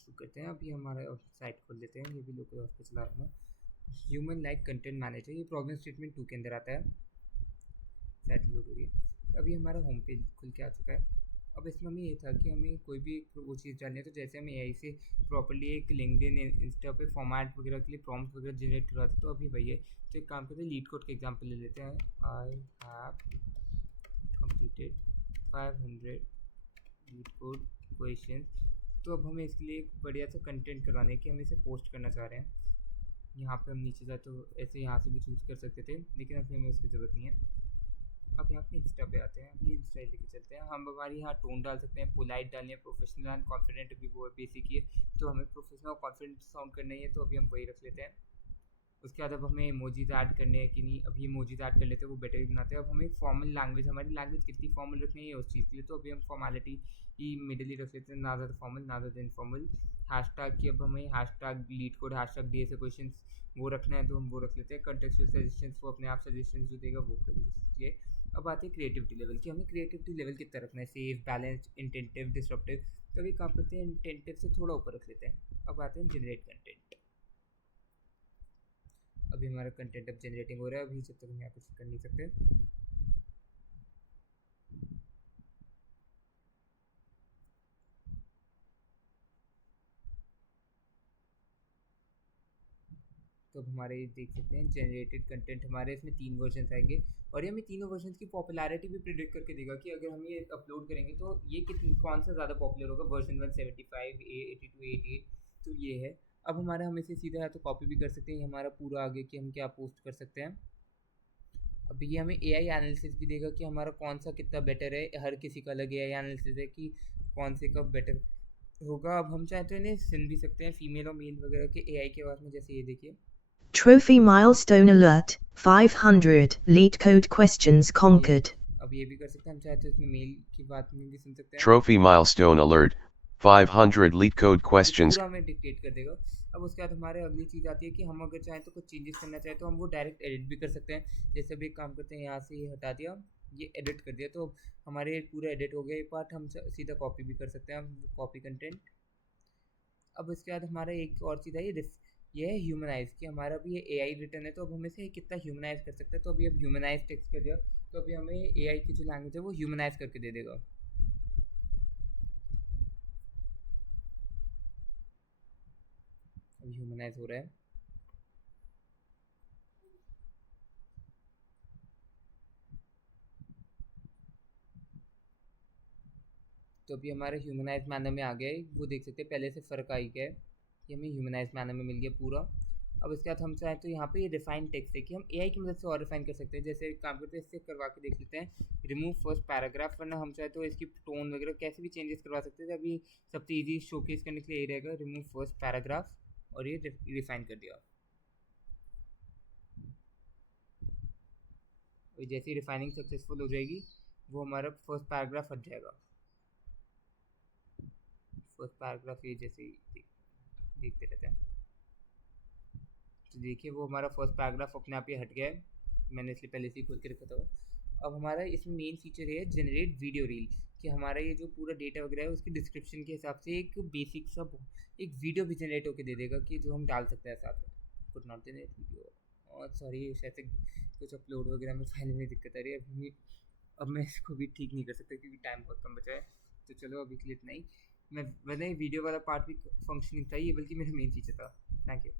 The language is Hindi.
शुरू करते हैं। अभी हमारा साइट खोल लेते हैं, ये भी लोकल हॉस्ट पे चला रहा हूँ। ह्यूमन लाइक कंटेंट मैनेजर, ये प्रॉब्लम स्टेटमेंट 2 के अंदर आता है। साइट लोड हो रही है। अभी हमारा होम पेज खुल के आ चुका है। अब इसमें हमें ये था कि हमें कोई भी वो चीज़ डालनी है, तो जैसे हमें एआई से प्रॉपर्ली एक लिंक्डइन इंस्टा पे फॉर्मेट वगैरह के लिए प्रॉम्प्ट वगैरह जनरेट करवाते, तो अभी वही है। तो एक काम करते हैं, लीड कोड का एग्जांपल ले लेते हैं। I have completed 500 leet code question. तो अब हमें इसके लिए एक बढ़िया सा कंटेंट करवाना है कि हम इसे पोस्ट करना चाह रहे हैं। यहाँ पे हम नीचे जाए तो ऐसे यहाँ से भी चूज़ कर सकते थे, लेकिन अभी हमें उसकी ज़रूरत नहीं है। अब यहाँ पे इंस्टा पे आते हैं। अभी इंस्टा लेके चलते हैं। हम हमारी यहाँ टोन डाल सकते हैं, पोलाइट डालनी है, प्रोफेशनल एंड कॉन्फिडेंट भी वो बेसिक ही है, तो हमें प्रोफेशनल और कॉन्फिडेंट साउंड करना ही है, तो अभी हम वही रख लेते हैं। उसके बाद अब हमें इमोजीज ऐड करने हैं कि नहीं, अभी इमोजीज ऐड कर लेते हैं, वो बेटर ही बनाते हैं। अब हमें फॉर्मल लैंग्वेज, हमारी लैंग्वेज कितनी फॉर्मल रखनी है उस चीज़ के लिए, तो अभी हम फॉर्मेलिटी ही मिडिल ही रख लेते हैं, ना ज़्यादा फॉर्मल ना ज़्यादा इनफॉर्मल। हैशटैग की अब हमें हैशटैग लीड कोड हैशटैग दिए से क्वेश्चन वो रखना है, तो हम वो रख लेते हैं। कंटेक्चुअल सजेशंस वो अपने आप सजेशंस जो देगा वो कर लीजिए। अब आते हैं क्रिएटिविटी लेवल की, हमें क्रिएटिविटी लेवल कितना रखना है, सेफ, बैलेंस्ड, इंटेंटिव, डिसरप्टिव। तो अभी काम करते हैं इंटेंटिव से थोड़ा ऊपर रख लेते हैं। अब आते हैं जनरेट कंटेंट। अभी हमारा कंटेंट अब जनरेटिंग हो रहा है। अभी जब तक हम यहाँ कुछ कर नहीं सकते। तो अब हमारे देख सकते हैं जनरेटेड कंटेंट, हमारे इसमें 3 वर्जन आएंगे, और ये हमें तीनों वर्जन की पॉपुलैरिटी भी प्रिडिक्ट करके देगा कि अगर हम ये अपलोड करेंगे तो ये कौन सा ज़्यादा पॉपुलर होगा, वर्जन 175, 82, 88। तो ये है। अब हमारा हम इसे सीधा है तो कॉपी भी कर सकते हैं, हमारा पूरा आगे कि हम क्या पोस्ट कर सकते हैं। अब ये हमें एआई एनालिसिस भी देगा कि हमारा कौन सा कितना बेटर है। हर किसी का अलग एआई एनालिसिस है कि कौन से कब बेटर होगा। अब हम चाहे तो इन्हें सुन भी सकते हैं, फीमेल और मेल वगैरह के एआई के आवाज़ में, जैसे ये देखिए। Trophy milestone alert, 500 lead code questions conquered. अब ये भी कर सकते हैं, हम चाहे तो इसमें मेल की बात में भी सुन सकते हैं। Trophy milestone alert, 500 lead code questions. पूरा हमें डिक्टेट कर देगा। अब उसके बाद हमारे अगली चीज़ आती है कि हम अगर चाहें तो कुछ चेंजेस करना चाहें तो हम वो डायरेक्ट एडिट भी कर सकते हैं। जैसे अभी एक काम करते हैं, यहाँ से ये हटा दिया, ये एडिट कर दिया, तो हमारे पूरा एडिट हो गया ये पार्ट। हम सीधा कॉपी भी कर सकते हैं, हम कॉपी कंटेंट। अब इसके बाद हमारा एक और चीज़ है, ये है ह्यूमनाइज, कि हमारा भी ये एआई रिटर्न है, तो अब हम इसे कितना ह्यूमनाइज कर सकते हैं। तो अभी अब ह्यूमनाइज टेक्स्ट कर दिया, तो अभी हमें एआई की जो लैंग्वेज है वो ह्यूमनाइज करके दे देगा। अभी ह्यूमनाइज हो रहा है। तो अभी हमारे ह्यूमनाइज मैनर में आ गया है, वो देख सकते हैं पहले से फ़र्क आई गया है कि हमें ह्यूमनाइज मैनर में मिल गया पूरा। अब इसके बाद हम चाहें तो यहाँ पे ये रिफाइन टेक्स्ट है कि हम एआई की मदद से और रिफाइन कर सकते हैं। जैसे काम करते हैं, इससे करवा के देख लेते हैं, रिमूव फर्स्ट पैराग्राफ, वरना हम चाहे तो इसकी टोन वगैरह कैसे भी चेंजेस करवा सकते हैं। अभी सबसे ईजी शोकेस करने के लिए यही रहेगा, रिमूव फर्स्ट पैराग्राफ, और ये रिफाइन कर दिया। और जैसे ही रिफाइनिंग सक्सेसफुल हो जाएगी, वो हमारा फर्स्ट पैराग्राफ हट जाएगा। फर्स्ट पैराग्राफ ये जैसे ही देखते रहते हैं, तो देखिए वो हमारा फर्स्ट पैराग्राफ अपने आप ही हट गया है। मैंने इसलिए पहले से ही खोल के रखा था। अब हमारा इसमें मेन फीचर है जनरेट वीडियो रील, कि हमारा ये जो पूरा डेटा वगैरह है उसकी डिस्क्रिप्शन के हिसाब से एक बेसिक सा एक वीडियो भी जनरेट होकर दे देगा, कि जो हम डाल सकते हैं साथ में। कुछ नॉट जनरेट वीडियो, और सॉरी शायद से कुछ अपलोड वगैरह में फाइल में दिक्कत आ रही है। अब मैं इसको भी ठीक नहीं कर सकता क्योंकि टाइम बहुत कम बचा है। तो चलो अभी के लिए इतना ही। मैं वीडियो वाला पार्ट भी फंक्शनिंग था ये, बल्कि मेरा मेन फीचर था। Thank you.